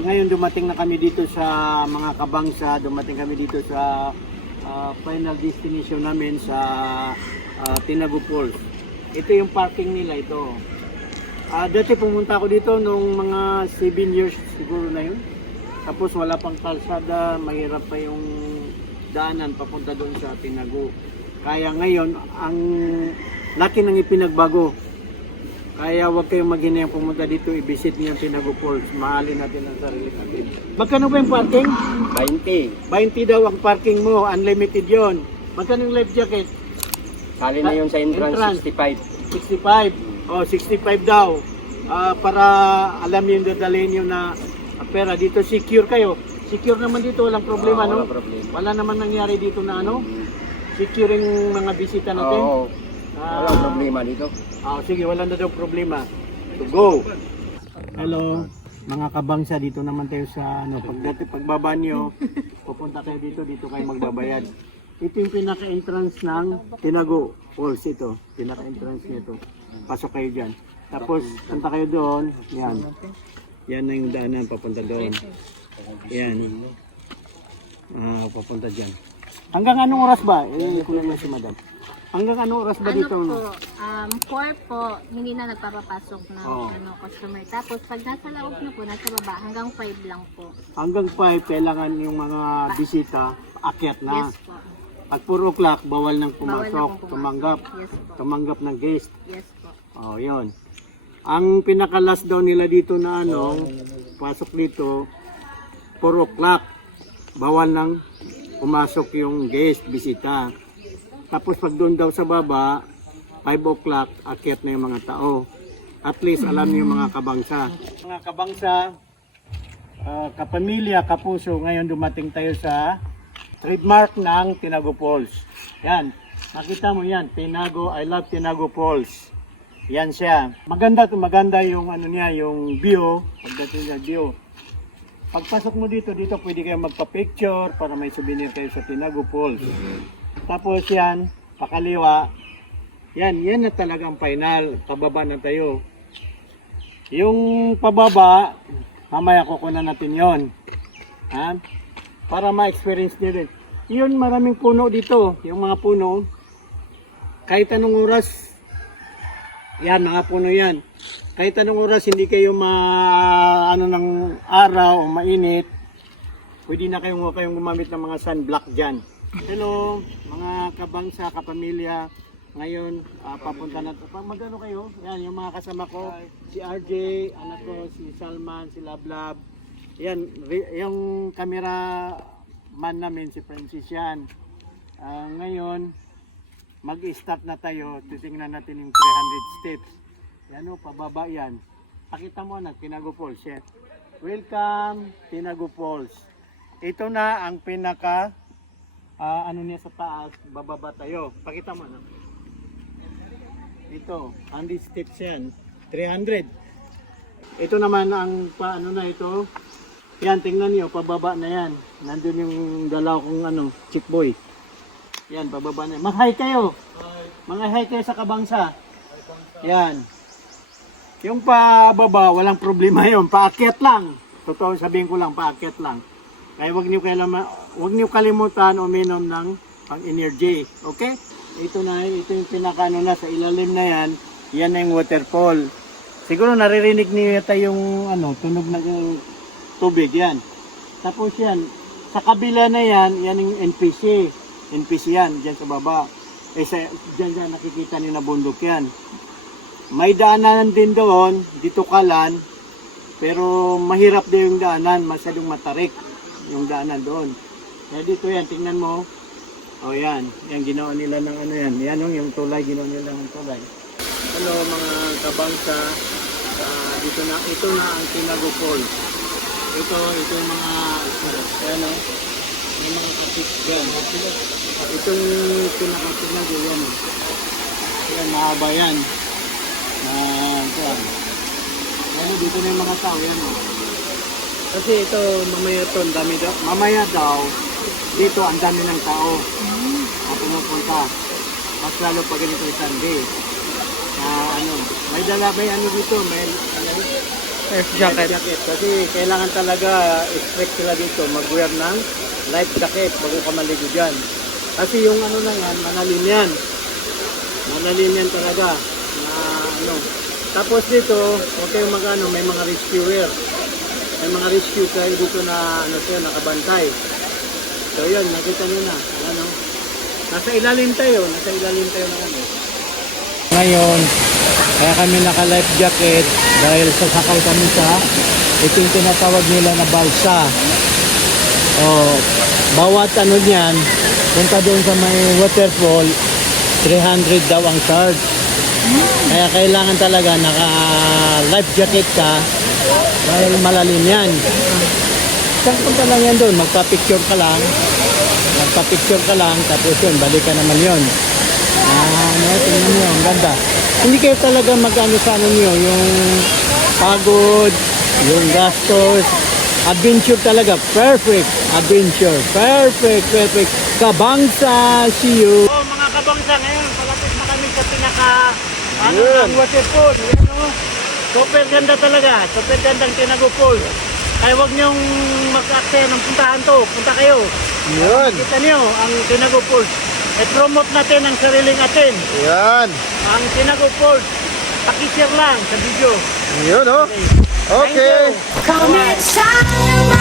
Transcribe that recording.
Ngayon dumating na kami dito sa mga kabangsa, dumating kami dito sa final destination namin sa Tinago Falls. Ito yung parking nila ito. Dati pumunta ako dito nung mga 7 years siguro na yun. Tapos wala pang kalsada, mahirap pa yung daanan papunta doon sa Tinago. Kaya ngayon, ang laki ng ipinagbago. Kaya huwag kayong maghinayang pumunta dito, i-visit niyo yung Tinago Falls. Mahalin natin ang sarili natin. Magkano ba yung parking? 20. 20 daw ang parking mo, unlimited yon. Magkano yung life jacket? Sali na yun sa entrance, 65. 65. Oh, 65 daw. Para alam niyo yung dadalhin niyo na pera. Dito secure kayo. Secure naman dito, walang problema, no? Wala problema. Wala naman nangyari dito na ano? Securing mga bisita natin. Oo. Walang problema dito. Sige, wala na daw problema. So go. Hello, mga kabangsa, dito naman tayo sa ano, pagbaba niyo, pupunta kayo dito kayo magbabayad. Ito yung pinaka-entrance ng Tinago Falls ito. Pinaka-entrance nito. Pasok kayo diyan. Tapos punta kayo doon, yan. Yan na yung daanan papunta doon. Yan. Papunta diyan. Hanggang anong oras ba? Kulang na si Madam. Hanggang anong oras ba dito? Ano po, 4 po, hindi na nagpapapasok ng customer. Tapos pag nasa loob nyo po, nasa baba, hanggang 5 lang po. Hanggang 5, kailangan yung mga bisita akyat na. Yes po. At 4 o'clock, bawal nang Bawal na pumasok, pong tumanggap. Yes po. Tumanggap ng guest. Yes po. Yun. Ang pinaka-last daw nila dito na pasok dito, 4 o'clock. Bawal nang pumasok yung guest, bisita. Tapos pag doon daw sa baba, 5 o'clock, akyat na yung mga tao. At least alam niyo yung mga kabangsa. Mga kabangsa, kapamilya, kapuso, ngayon dumating tayo sa trademark ng Tinago Falls. Yan, nakita mo yan, Tinago, I love Tinago Falls. Yan siya. Maganda yung ano niya, yung view, pagdating sa view. Pagpasok mo dito pwede kayo magpa-picture para may souvenir kayo sa Tinago Falls. Tapos yan, pakaliwa, yan na talagang final, pababa na tayo. Yung pababa, mamaya kukunan natin yon, ha? Para ma-experience nyo din. Yun, maraming puno dito, yung mga puno, kahit anong oras, yan, mga puno yan. Kahit anong oras, hindi kayo ng araw o mainit, pwede na kayong gumamit ng mga sunblock dyan. Hello, mga kabangsa, kapamilya. Ngayon, papunta na ito. Magano kayo? Yan, yung mga kasama ko. Si RJ, anak ko, si Salman, si Lablab. Yan, yung camera man namin, si Francis yan. Ngayon, mag-start na tayo. Titingnan natin yung 300 steps. Yan o, pababa yan. Pakita mo na, Tinago Falls. Yeah. Welcome, Tinago Falls. Ito na ang pinaka ano niya sa taas, bababa tayo. Pakita mo na. Ito, 100 steps yan. 300. Ito naman ang paano na ito. Yan, tingnan niyo, pababa na yan. Nandun yung dalaw kong chick boy. Yan, pababa na. Mag-hi kayo. Mag-hi kayo sa kabangsa. Yan. Yung pababa, walang problema yun. Paakyat lang. Totoo sabihin ko lang, paakyat lang. Kaya huwag niyo kalimutan uminom ng pang-energy. Okay? Ito yung pinaka na sa ilalim na yan. Yan na yung waterfall. Siguro naririnig niyo yata yung tunog ng tubig yan. Tapos yan, sa kabila na yan, yan yung NPC. NPC yan, dyan sa baba. Dyan nakikita niyo na bundok yan. May daanan din doon, dito kalan. Pero mahirap din yung daanan, masyadong matarik yung daanan doon. Kaya dito yan, tingnan mo. Yan. Yan, ginawa nila ng yan. Yan yung tulay, ginawa nila ng tulay. Hello mga kabangsa. Ito na ang Tinago Falls. Ito yung mga yung mga kapit dyan. Ito yung pinaka-Tinago yan. Yan, mahaba yan. Dito na yung mga tao yan. Kasi ito, mamaya daw, dito ang dami ng tao na pumupunta. Mas lalo pag ganito yung Sunday. May dito, may Life jacket. Kasi kailangan talaga strict sila dito, mag-wear ng life jacket bago ka maligo dyan. Kasi yung ano na yan, manalim yan. Manalim yan talaga. Na, ano. Tapos dito, huwag kayong mag-ano, may mga rescuer. May mga rescue kayo dito na ano siya, nakabantay. So yun, nakita nyo na. Ano? Nasa ilalim tayo ng ano. Ngayon, kaya kami naka-life jacket dahil sasakay kami sa ito yung tinatawag nila na balsa. O, bawat ano niyan, punta doon sa may waterfall, 300 daw ang charge. Kaya kailangan talaga naka-life jacket ka dahil malalim yan. Isang punta lang yan doon, magpa-picture ka lang, tapos yun, balik ka naman yun. Tingnan nyo, ang ganda. Hindi kayo talaga mag-ano sa ano nyo, yung pagod, yung gastos, adventure talaga, perfect adventure, perfect. Kabangsa, see you. Oh, mga kabangsa, ngayon, palapit na kami sa pinaka, ng waterfall. Yan o, super ganda talaga, super gandang Tinago Falls. Ay, huwag niyong mag-aksaya ng puntahan to, punta kayo. Yun. Kita niyo, ang Tinago Falls. I-promote natin ang sariling atin. Yan. Ang Tinago Falls, pakishare lang sa video. Yun, oh. Okay. Okay. Thank you. Come and shine.